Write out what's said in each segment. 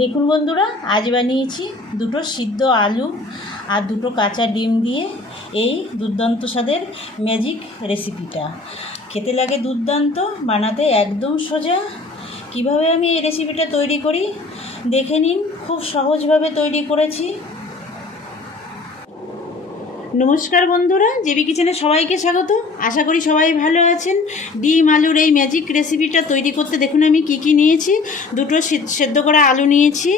দেখুন বন্ধুরা, আজ বানিয়েছি দুটো সিদ্ধ আলু আর দুটো কাঁচা ডিম দিয়ে এই দুর্দান্ত স্বাদের ম্যাজিক রেসিপিটা। খেতে লাগে দুর্দান্ত, বানাতে একদম সোজা। কিভাবে আমি এই রেসিপিটা তৈরি করি দেখে নিন। খুব সহজভাবে তৈরি করেছি। নমস্কার বন্ধুরা, জেবি কিচেনে সবাইকে স্বাগত। আশা করি সবাই ভালো আছেন। ডিম আলুর এই ম্যাজিক রেসিপিটা তৈরি করতে দেখুন আমি কি কি নিয়েছি। দুটো সেদ্ধ করা আলু নিয়েছি,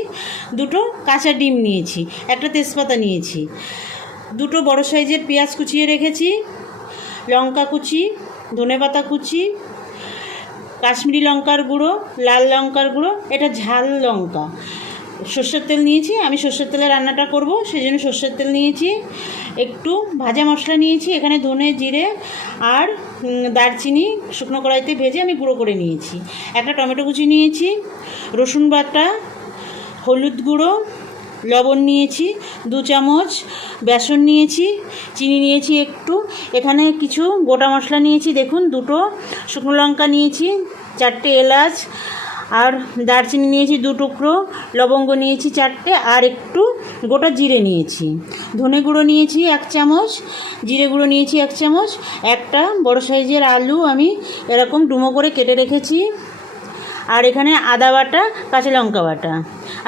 দুটো কাঁচা ডিম নিয়েছি, একটা তেজপাতা নিয়েছি, দুটো বড় সাইজের পেঁয়াজ কুচিয়ে রেখেছি, লঙ্কা কুচি, ধনেপাতা কুচি, কাশ্মীরি লঙ্কার গুঁড়ো, লাল লঙ্কার গুঁড়ো, এটা ঝাল লঙ্কা, সর্ষের তেল নিয়েছি। আমি সর্ষের তেলে রান্নাটা করব, সেই জন্য সর্ষের তেল নিয়েছি। একটু ভাজা মশলা নিয়েছি, এখানে ধনে জিরে আর দারচিনি শুকনো কড়াইতে ভেজে আমি গুঁড়ো করে নিয়েছি। একটা টমেটো কুচি নিয়েছি, রসুন বাটা, হলুদ গুঁড়ো, লবণ নিয়েছি 2 চামচ, বেসন নিয়েছি, চিনি নিয়েছি একটু। এখানে কিছু গোটা মশলা নিয়েছি, দেখুন দুটো শুকনো লঙ্কা নিয়েছি, 4টে এলাচ আর দারচিনি নিয়েছি 2 টুকরো, লবঙ্গ নিয়েছি 4টে আর একটু গোটা জিরে নিয়েছি। ধনে গুঁড়ো নিয়েছি 1 চামচ, জিরে গুঁড়ো নিয়েছি 1 চামচ। একটা বড় সাইজের আলু আমি এরকম ডুমো করে কেটে রেখেছি। আর এখানে আদা বাটা, কাঁচা লঙ্কা বাটা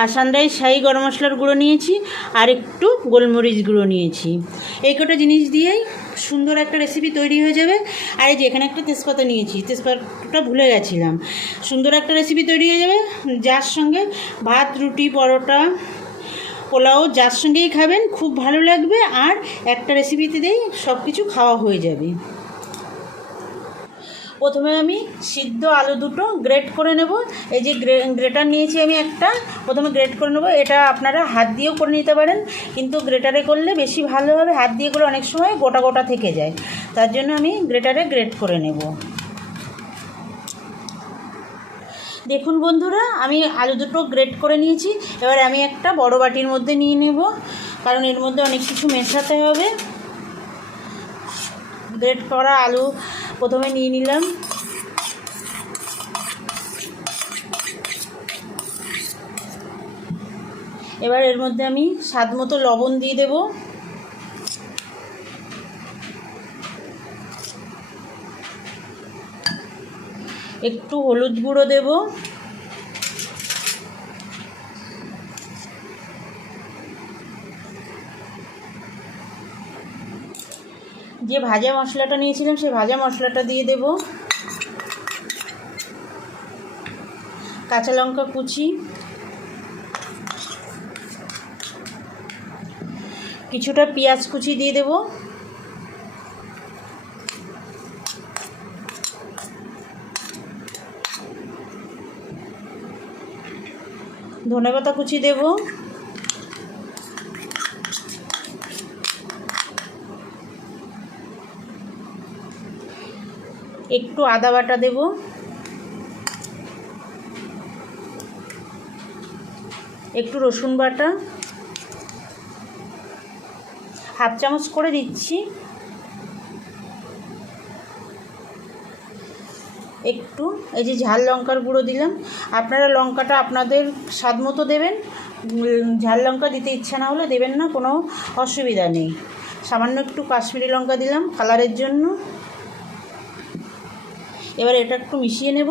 আর সানরাইজ শাহি গরম মশলার গুঁড়ো নিয়েছি আর একটু গোলমরিচ গুঁড়ো নিয়েছি। এই কটা জিনিস দিয়েই সুন্দর একটা রেসিপি তৈরি হয়ে যাবে। আর এই যে এখানে একটা তেজপাতা নিয়েছি, তেজপাতাটা ভুলে গেছিলাম। সুন্দর একটা রেসিপি তৈরি হয়ে যাবে, যার সঙ্গে ভাত, রুটি, পরোটা, পোলাও যার সঙ্গেই খাবেন খুব ভালো লাগবে। আর একটা রেসিপিতে দিয়েই সব কিছু খাওয়া হয়ে যাবে। প্রথমে আমি সিদ্ধ আলু দুটো গ্রেট করে নেব। এই যে গ্রেটার নিয়েছি আমি একটা, প্রথমে গ্রেট করে নেব। এটা আপনারা হাত দিয়েও করে নিতে পারেন, কিন্তু গ্রেটারে করলে বেশি ভালো হবে। হাত দিয়ে করলে অনেক সময় গোটা গোটা থেকে যায়, তার জন্য আমি গ্রেটারে গ্রেট করে নেব। দেখুন বন্ধুরা, আমি আলু দুটো গ্রেট করে নিয়েছি। এবার আমি একটা বড় বাটির মধ্যে নিয়ে নেব, কারণ এর মধ্যে অনেক কিছু মেশাতে হবে। গ্রেট করা আলু প্রথমে নিয়ে নিলাম। এবার এর মধ্যে আমি স্বাদ মতো লবণ দিয়ে দেব, একটু হলুদ গুঁড়ো দেব, যে ভাজা মশলাটা নিয়েছিলাম সেই ভাজা মশলাটা দিয়ে দেব, কাঁচা লঙ্কা কুচি, কিছুটা পেঁয়াজ কুচি দিয়ে দেব, ধনেপাতা কুচি দেব, একটু আদা বাটা দেব, একটু রসুন বাটা, 1/2 চামচ করে দিচ্ছি, একটু এই যে ঝাল লঙ্কার গুঁড়ো দিলাম। আপনারা লঙ্কাটা আপনাদের স্বাদ মতো দেবেন, ঝাল লঙ্কা দিতে ইচ্ছা না হলে দেবেন না, কোনো অসুবিধা নেই। সামান্য একটু কাশ্মীরি লঙ্কা দিলাম কালারের জন্য। এবার এটা একটু মিশিয়ে নেব।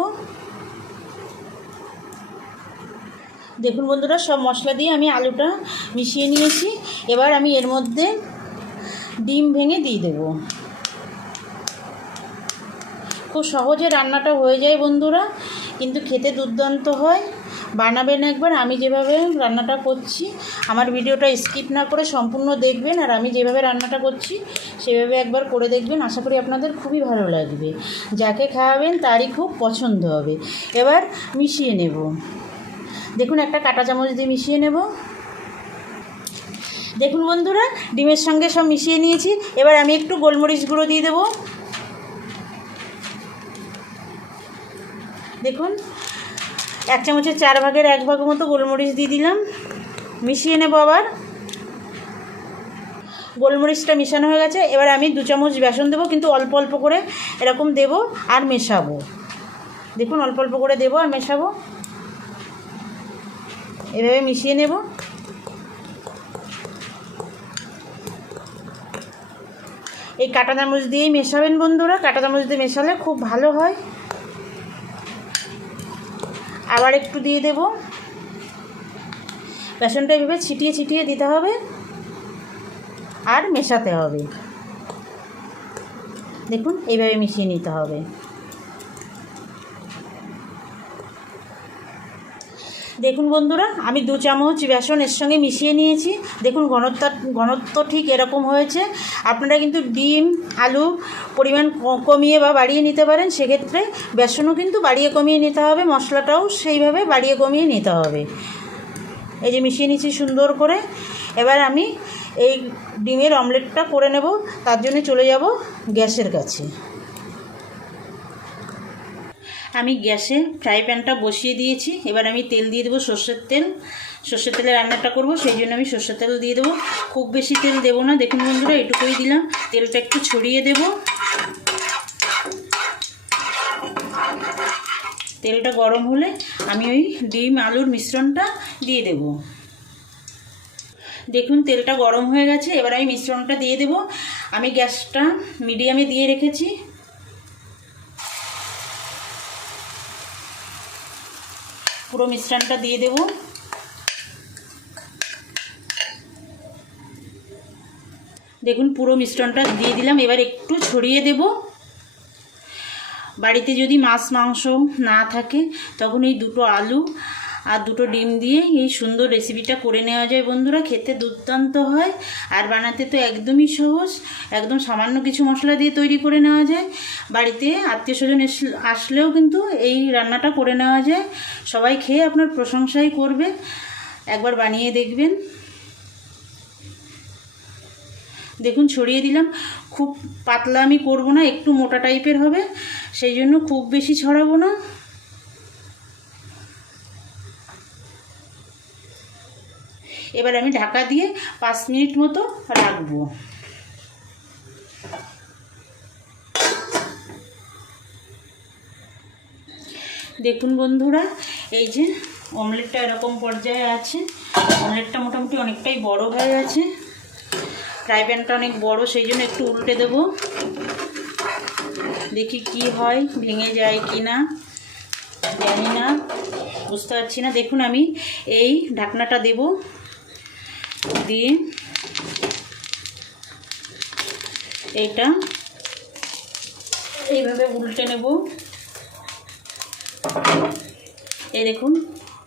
দেখুন বন্ধুরা, সব মশলা দিয়ে আমি আলুটা মিশিয়ে নিয়েছি। এবার আমি এর মধ্যে ডিম ভেঙে দিয়ে দেব। খুব সহজে রান্নাটা হয়ে যায় বন্ধুরা, কিন্তু খেতে দুর্দান্ত হয়। বানাবেন একবার, আমি যেভাবে রান্নাটা করছি। আমার ভিডিওটা স্কিপ না করে সম্পূর্ণ দেখবেন, আর আমি যেভাবে রান্নাটা করছি সেভাবে একবার করে দেখবেন। আশা করি আপনাদের খুবই ভালো লাগবে, যাকে খাওয়াবেন তারই খুব পছন্দ হবে। এবার মিশিয়ে নেব। দেখুন একটা কাঁটা চামচ দিয়ে মিশিয়ে নেব। দেখুন বন্ধুরা, ডিমের সঙ্গে সব মিশিয়ে নিয়েছি। এবার আমি একটু গোলমরিচ গুঁড়ো দিয়ে দেব। দেখুন 1 চামচের 4 ভাগের 1 ভাগ মতো গোলমরিচ দিয়ে দিলাম। মিশিয়ে নেব আবার। গোলমরিচটা মেশানো হয়ে গেছে। এবার আমি 2 চামচ বেসন দেবো, কিন্তু অল্প অল্প করে এরকম দেব আর মেশাবো। দেখুন অল্প অল্প করে দেবো আর মেশাবো। এভাবে মিশিয়ে নেব। এই কাঁটা চামচ দিয়েই মেশাবেন বন্ধুরা, কাঁটা চামচ দিয়ে মেশালে খুব ভালো হয়। আবার একটু দিয়ে দেব। বেসনটা এভাবে ছিটিয়ে ছিটিয়ে দিতে হবে আর মেশাতে হবে। দেখুন এইভাবে মিশিয়ে নিতে হবে। দেখুন বন্ধুরা, আমি 2 চামচ বেসন এর সঙ্গে মিশিয়ে নিয়েছি। দেখুন ঘনত্ব ঠিক এরকম হয়েছে। আপনারা কিন্তু ডিম আলু পরিমাণ কমিয়ে বা বাড়িয়ে নিতে পারেন। সেক্ষেত্রে বেসনও কিন্তু বাড়িয়ে কমিয়ে নিতে হবে, মশলাটাও সেইভাবে বাড়িয়ে কমিয়ে নিতে হবে। এই যে মিশিয়ে নিচ্ছি সুন্দর করে। এবার আমি এই ডিমের অমলেটটা করে নেব। তার জন্য চলে যাব গ্যাসের কাছে। আমি গ্যাসে ফ্রাই প্যানটা বসিয়ে দিয়েছি। এবার আমি তেল দিয়ে দেবো, সর্ষের তেল। সর্ষের তেলে রান্নাটা করব, সেই জন্য আমি সর্ষের তেল দিয়ে দেবো। খুব বেশি তেল দেবো না, দেখুন বন্ধুরা এটুকুই দিলাম। তেলটা একটু ছড়িয়ে দেব। তেলটা গরম হলে আমি ওই ডিম আলুর মিশ্রণটা দিয়ে দেব। দেখুন তেলটা গরম হয়ে গেছে। এবার আমি মিশ্রণটা দিয়ে দেব। আমি গ্যাসটা মিডিয়ামে দিয়ে রেখেছি। পুরো মিশ্রণটা দিয়ে দেব। দেখুন পুরো মিশ্রণটা দিয়ে দিলাম। এবার একটু ছড়িয়ে দেব। বাড়িতে যদি মাছ মাংস না থাকে তখন এই 2টো আলু আর 2টো ডিম দিয়ে এই সুন্দর রেসিপিটা করে নেওয়া যায় বন্ধুরা। খেতে দুর্দান্ত হয় আর বানাতে তো একদমই সহজ। একদম সামান্য কিছু মশলা দিয়ে তৈরি করে নেওয়া যায়। বাড়িতে আত্মীয় স্বজন আসলেও কিন্তু এই রান্নাটা করে নেওয়া যায়। সবাই খেয়ে আপনার প্রশংসাই করবে। একবার বানিয়ে দেখবেন। দেখুন ছড়িয়ে দিলাম। খুব পাতলা আমি করব না, একটু মোটা টাইপের হবে, সেই জন্য খুব বেশি ছড়াবো না। এবার আমি ঢাকা দিয়ে 5 মিনিট মতো রাখবো। দেখুন বন্ধুরা, এই যে অমলেটটা এরকম পর্যায়ে আছে। অমলেটটা মোটামুটি অনেকটাই বড় হয়ে গেছে। ফ্রাই প্যানটা অনেক বড়, সেই জন্য একটু উল্টে দেব। দেখি কি হয়, ভেঙে যায় কি না জানি না, বুঝতে পারছি না। দেখুন আমি এই ঢাকনাটা দেব, দিয়ে এইটা এইভাবে উল্টে নেব। এই দেখুন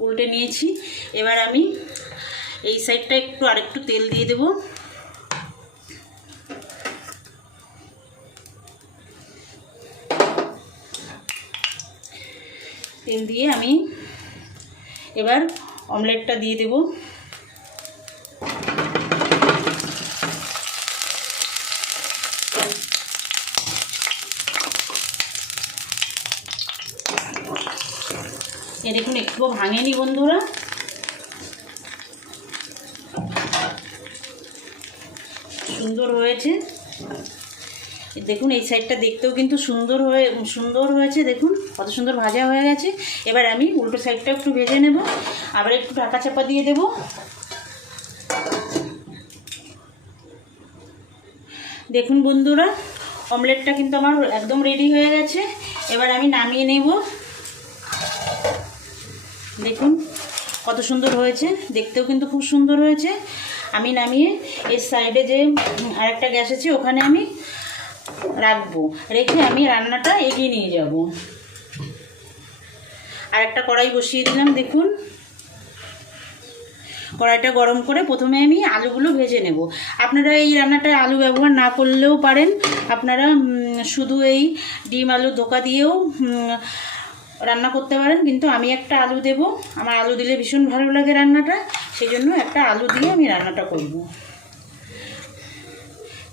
উল্টে নিয়েছি। এবার আমি এই সাইডটা একটু আরেকটু তেল দিয়ে দেব। তেল দিয়ে আমি এবার অমলেটটা দিয়ে দেব। এ দেখুন একটু ভাঙেনি বন্ধুরা। সুন্দর হয়েছে। দেখুন এই সাইডটা দেখতেও কিন্তু সুন্দর হয়েছে। দেখুন কত সুন্দর ভাজা হয়ে গেছে। এবার আমি উল্টো সাইডটা একটু ভেজে নেব। আবার একটু ঢাকা চাপা দিয়ে দেব। দেখুন বন্ধুরা, অমলেটটা কিন্তু আমার একদম রেডি হয়ে গেছে। এবার আমি নামিয়ে নেব। দেখুন কত সুন্দর হয়েছে, দেখতেও কিন্তু খুব সুন্দর হয়েছে। আমি নামিয়ে এর সাইডে যে আরেকটা গ্যাস আছে ওখানে আমি রাখবো। রেখে আমি রান্নাটা এগিয়ে নিয়ে যাব। আর একটা কড়াই বসিয়ে দিলাম। দেখুন কড়াইটা গরম করে প্রথমে আমি আলুগুলো ভেজে নেব। আপনারা এই রান্নাটায় আলু ব্যবহার না করলেও পারেন। আপনারা শুধু এই ডিম আলু ধোকা দিয়েও রান্না করতে পারেন, কিন্তু আমি একটা আলু দেব। আমার আলু দিলে ভীষণ ভালো লাগে রান্নাটা, সেই জন্য একটা আলু দিয়ে আমি রান্নাটা করব।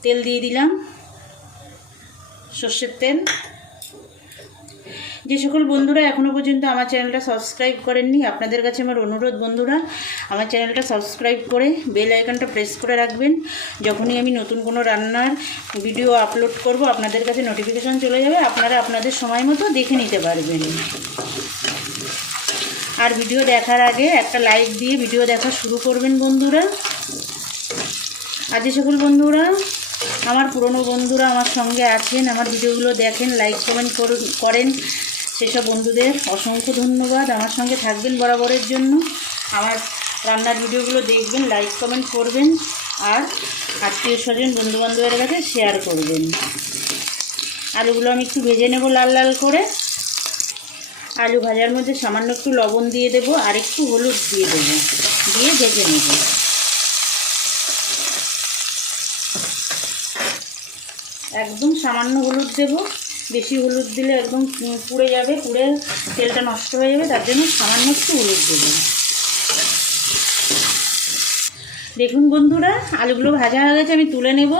তেল দিয়ে দিলাম, সর্ষের তেল। যে সকল বন্ধুরা এখনও পর্যন্ত আমার চ্যানেলটা সাবস্ক্রাইব করেননি, আপনাদের কাছে আমার অনুরোধ বন্ধুরা, আমার চ্যানেলটা সাবস্ক্রাইব করে বেল আইকনটা প্রেস করে রাখবেন। যখনই আমি নতুন কোনো রান্নার ভিডিও আপলোড করব আপনাদের কাছে নোটিফিকেশন চলে যাবে। আপনারা আপনাদের সময় মতো দেখে নিতে পারবেন। আর ভিডিও দেখার আগে একটা লাইক দিয়ে ভিডিও দেখা শুরু করবেন বন্ধুরা। আর যে সকল বন্ধুরা আমার পুরনো বন্ধুরা আমার সঙ্গে আছেন, আমার ভিডিওগুলো দেখেন, লাইক কমেন্ট করেন, সেসব বন্ধুদের অসংখ্য ধন্যবাদ। আমার সঙ্গে থাকবেন বরাবরের জন্য, আমার রান্নার ভিডিওগুলো দেখবেন, লাইক কমেন্ট করবেন, আর আত্মীয় স্বজন বন্ধুবান্ধবের কাছে শেয়ার করবেন। আলুগুলো আমি একটু ভেজে নেব লাল লাল করে। আলু ভাজার মধ্যে সামান্য একটু লবণ দিয়ে দেব আর একটু হলুদ দিয়ে দেবো, দিয়ে ভেজে নেব। একদম সামান্য হলুদ দেব, বেশি হলুদ দিলে একদম পুড়ে যাবে, পুড়ে তেলটা নষ্ট হয়ে যাবে, তার জন্য সামান্য একটু হলুদ দেব। দেখুন বন্ধুরা আলুগুলো ভাজা হয়ে গেছে, আমি তুলে নেব।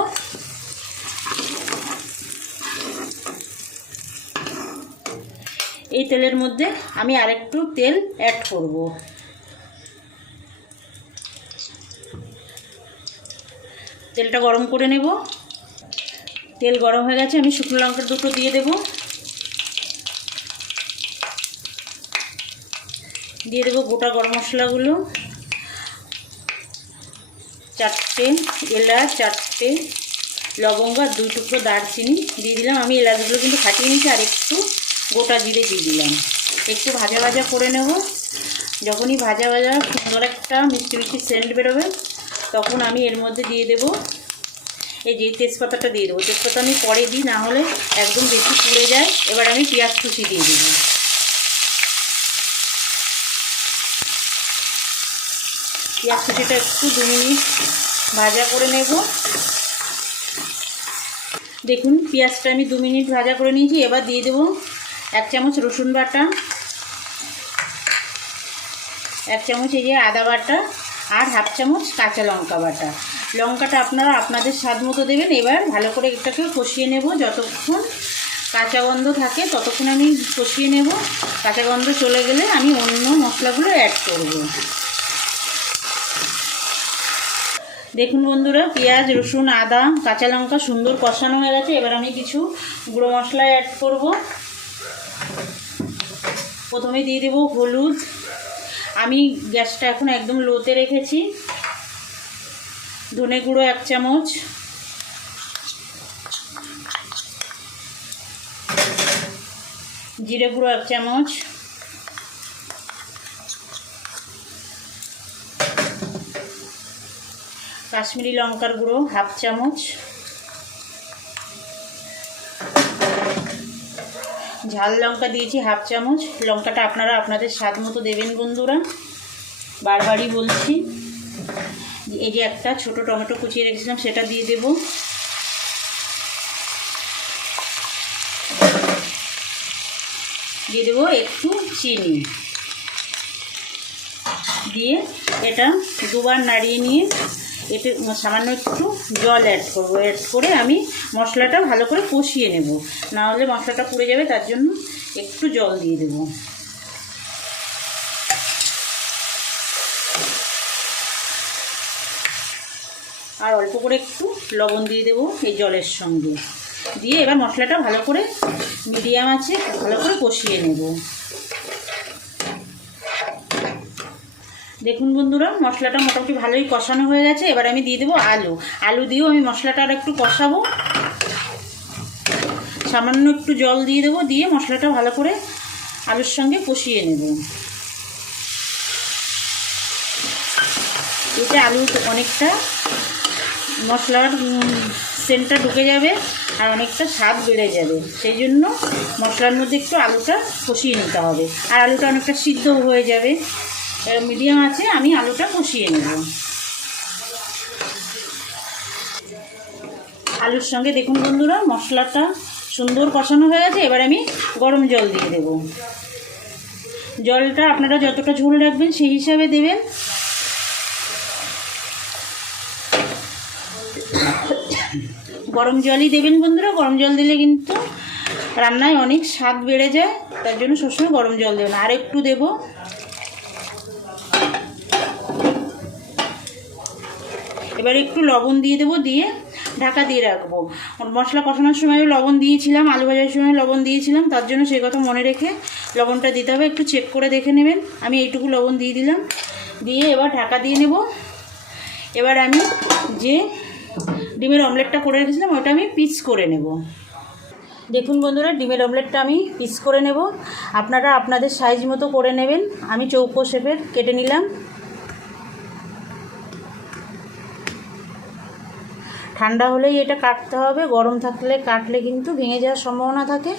এই তেলের মধ্যে আমি আরেকটু তেল অ্যাড করব। তেলটা গরম করে নেব। তেল গরম হয়ে গেছে, আমি শুকনো লঙ্কা দুটো দিয়ে দেব। দিয়ে দেবো গোটা গরম মশলাগুলো, 4টে এলাচ, 4টে লবঙ্গ আর 2 টুকরো দারচিনি দিয়ে দিলাম। আমি এলাচগুলো কিন্তু ফাটিয়ে নিয়েছি, আর একটু গোটা জিরে দিয়ে দিলাম। একটু ভাজা ভাজা করে নেব। যখনই ভাজা ভাজা সুন্দর একটা মিষ্টি মিষ্টি সেন্ট বেরোবে, তখন আমি এর মধ্যে দিয়ে দেব এই যে তেজপাতাটা দিয়ে দেবো। তেজপাতা আমি পরে দিই, না হলে একদম বেশি পুড়ে যায়। এবার আমি পেঁয়াজ কুচি দিয়ে দেবো। পেঁয়াজ কুচিটা একটু 2 মিনিট ভাজা করে নেব। দেখুন পেঁয়াজটা আমি 2 মিনিট ভাজা করে নিয়েছি। এবার দিয়ে দেবো 1 চামচ রসুন বাটা, 1 চামচ এই যে আদা বাটা, আর 1/2 চামচ কাঁচা লঙ্কা বাটা। লঙ্কাটা আপনারা আপনাদের স্বাদ মতো দেবেন। এবার ভালো করে এটাকে কষিয়ে নেব, যতক্ষণ কাঁচা গন্ধ থাকে ততক্ষণ আমি কষিয়ে নেব। কাঁচা গন্ধ চলে গেলে আমি অন্য মশলাগুলো অ্যাড করব। দেখুন বন্ধুরা পেঁয়াজ, রসুন, আদা, কাঁচা লঙ্কা সুন্দর কষানো হয়ে গেছে। এবার আমি কিছু গুঁড়ো মশলা অ্যাড করব। প্রথমে দিয়ে দেব হলুদ। আমি গ্যাসটা এখন একদম লোতে রেখেছি। ধনে গুঁড়ো 1 চামচ, জিরে গুঁড়ো 1 চামচ, কাশ্মীরি লঙ্কার গুঁড়ো 1/2 চামচ, ঝাল লঙ্কা দিয়েছি 1/2 চামচ। লঙ্কাটা আপনারা আপনাদের স্বাদ মতো দেবেন বন্ধুরা, বারবারই বলছি। এই যে একটা ছোট টমেটো কুচিয়ে রেখেছিলাম, সেটা দিয়ে দেব। দিয়ে দেবো একটু চিনি, দিয়ে এটা দুবার নাড়িয়ে নিয়ে এতে সামান্য একটু জল অ্যাড করব। অ্যাড করে আমি মশলাটা ভালো করে কষিয়ে নেব, না হলে মশলাটা পুড়ে যাবে, তার জন্য একটু জল দিয়ে দেব। আর অল্প করে একটু লবণ দিয়ে দেবো এই জলের সঙ্গে। দিয়ে এবার মশলাটা ভালো করে মিডিয়াম আছে ভালো করে কষিয়ে নেব। দেখুন বন্ধুরা মশলাটা মোটামুটি ভালোই কষানো হয়ে গেছে। এবার আমি দিয়ে দেবো আলু। আলু দিয়েও আমি মশলাটা আর একটু কষাবো। সামান্য একটু জল দিয়ে দেবো, দিয়ে মশলাটা ভালো করে আলুর সঙ্গে কষিয়ে নেব। এতে আলু অনেকটা মশলার সেন্টটা ঢুকে যাবে আর অনেকটা স্বাদ বেড়ে যাবে। সেই জন্য মশলার মধ্যে একটু আলুটা কষিয়ে নিতে হবে, আর আলুটা অনেকটা সিদ্ধ হয়ে যাবে। মিডিয়াম আছে আমি আলুটা কষিয়ে নেব। আলুর সঙ্গে দেখুন বন্ধুরা মশলাটা সুন্দর কষানো হয়ে গেছে। এবার আমি গরম জল দিয়ে দেব। জলটা আপনারা যতটা ঝোল রাখবেন সেই হিসাবে দেবেন। গরম জলই দেবেন বন্ধুরা, গরম জল দিলে কিন্তু রান্নায় অনেক স্বাদ বেড়ে যায়, তার জন্য সবসময় গরম জল দেবেন। আর একটু দেব। এবার একটু লবণ দিয়ে দেবো, দিয়ে ঢাকা দিয়ে রাখবো। মশলা কষানোর সময় লবণ দিয়েছিলাম, আলু ভাজার সময় লবণ দিয়েছিলাম, তার জন্য সেই কথা মনে রেখে লবণটা দিতে হবে, একটু চেক করে দেখে নেবেন। আমি এইটুকু লবণ দিয়ে দিলাম, দিয়ে এবার ঢাকা দিয়ে নেব। এবার আমি যে ডিমের অমলেটটা করে রেখেছিলাম ওটা আমি পিস করে নেব। দেখুন বন্ধুরা, ডিমের অমলেটটা আমি পিস করে নেব। আপনারা আপনাদের সাইজ মতো করে নেবেন। আমি চৌকো শেপের কেটে নিলাম। ঠান্ডা হলেই এটা কাটতে হবে, গরম থাকলে কাটলে কিন্তু ভেঙে যাওয়ার সম্ভাবনা থাকে।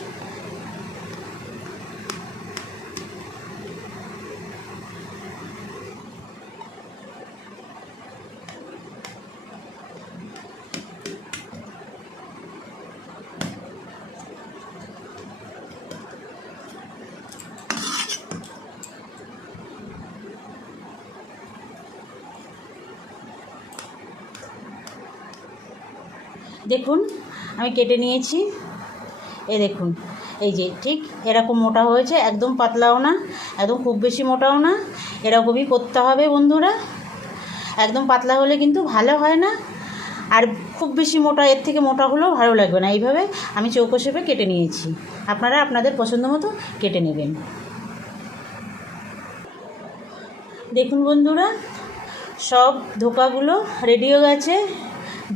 দেখুন আমি কেটে নিয়েছি। দেখুন এই যে ঠিক এরকম মোটা হয়েছে, একদম পাতলাও না, একদম খুব বেশি মোটাও না, এরকমই করতে হবে বন্ধুরা। একদম পাতলা হলে কিন্তু ভালো হয় না, আর খুব বেশি মোটা, এর থেকে মোটা হলেও ভালো লাগবে না। এইভাবে আমি চৌকো শেপে কেটে নিয়েছি, আপনারা আপনাদের পছন্দ মতো কেটে নেবেন। দেখুন বন্ধুরা, সব ধোকাগুলো রেডি হয়ে গেছে।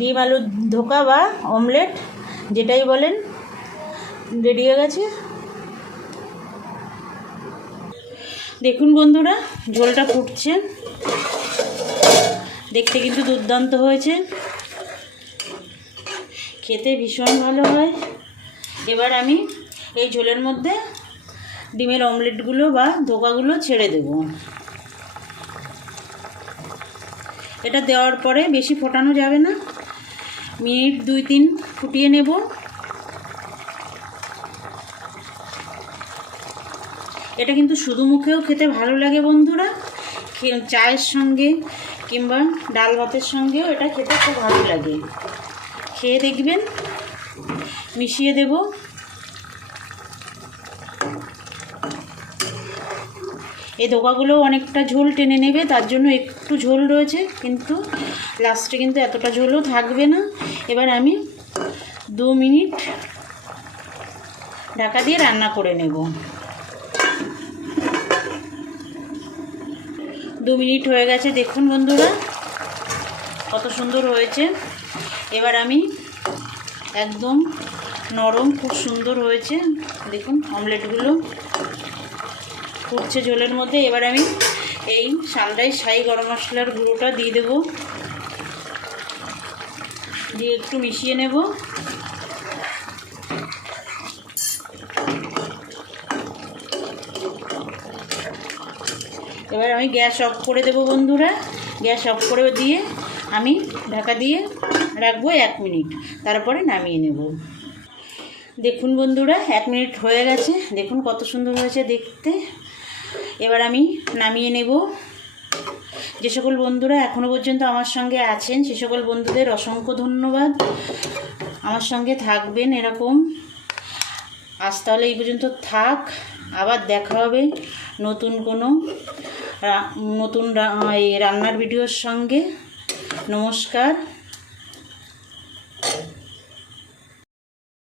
ডিম আলুর ধোকা বা অমলেট যেটাই বলেন, রেডি হয়ে গেছে। দেখুন বন্ধুরা, ঝোলটা ফুটছে, দেখতে কিন্তু দুর্দান্ত হয়েছে, খেতে ভীষণ ভালো হয়। এবার আমি এই ঝোলের মধ্যে ডিমের অমলেটগুলো বা ধোকাগুলো ছেড়ে দেব। এটা দেওয়ার পরে বেশি ফোটানো যাবে না, মিনিট 2-3 ফুটিয়ে নেব। এটা কিন্তু শুধু মুখেও খেতে ভালো লাগে বন্ধুরা, চায়ের সঙ্গে কিংবা ডাল ভাতের সঙ্গেও এটা খেতে খুব ভালো লাগে। খেয়ে দেখবেন। মিশিয়ে দেব। এই ধোকাগুলো অনেকটা ঝোল টেনে নেবে, তার জন্য একটু ঝোল রয়েছে, কিন্তু লাস্টে কিন্তু এতটা ঝোলও থাকবে না। এবার আমি 2 মিনিট ঢাকা দিয়ে রান্না করে নেব। 2 মিনিট হয়ে গেছে, দেখুন বন্ধুরা কত সুন্দর হয়েছে। এবার আমি একদম নরম, খুব সুন্দর হয়েছে, দেখুন অমলেটগুলো ফুটছে ঝোলের মধ্যে। এবার আমি এই সানরাইজ শাহি গরম মশলার গুঁড়োটা দিয়ে দেব, দিয়ে একটু মিশিয়ে নেব। এবার আমি গ্যাস অফ করে দেব বন্ধুরা। গ্যাস অফ করে দিয়ে আমি ঢাকা দিয়ে রাখবো 1 মিনিট, তারপরে নামিয়ে নেব। দেখুন বন্ধুরা 1 মিনিট হয়ে গেছে, দেখুন কত সুন্দর হয়েছে দেখতে। এবার আমি নামিয়ে নেব। যে সকল বন্ধুরা এখনও পর্যন্ত আমার সঙ্গে আছেন সে সকল বন্ধুদের অসংখ্য ধন্যবাদ। আমার সঙ্গে থাকবেন এরকম। আজ তাহলে এই পর্যন্ত থাক, আবার দেখা হবে নতুন কোনো রান্নার ভিডিওর সঙ্গে। নমস্কার।